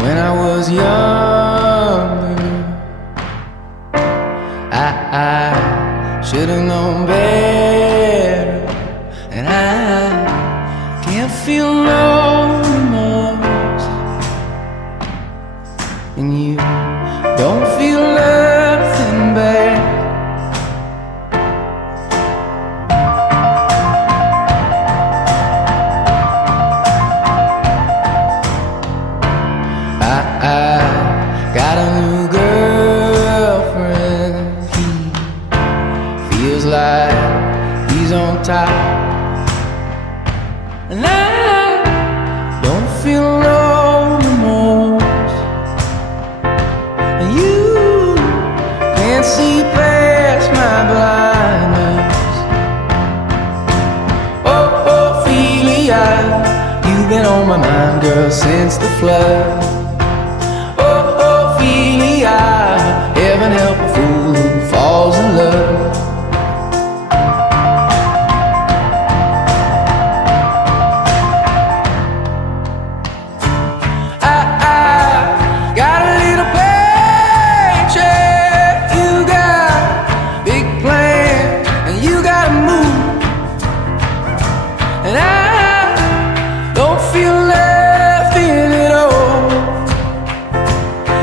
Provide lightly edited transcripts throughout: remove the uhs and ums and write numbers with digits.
When I was younger, I should have known better, and I can't feel no remorse, and you don't feel nothing back. I got a new girlfriend. He feels like he's on top, and I don't feel no remorse, and you can't see past my blindness. Oh, Ophelia, you've been on my mind, girl, since the flood. Heaven help a fool who falls in love. I got a little paycheck. You got big plans, and you gotta move, and I don't feel left in it all,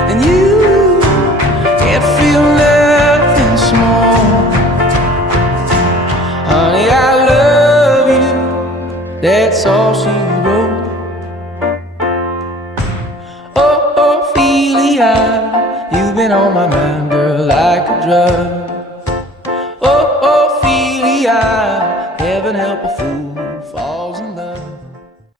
and you feel nothing small. Honey, I love you, that's all she wrote. Oh, Ophelia, you've been on my mind, girl, like a drug. Oh, Ophelia, heaven help a fool who falls in love.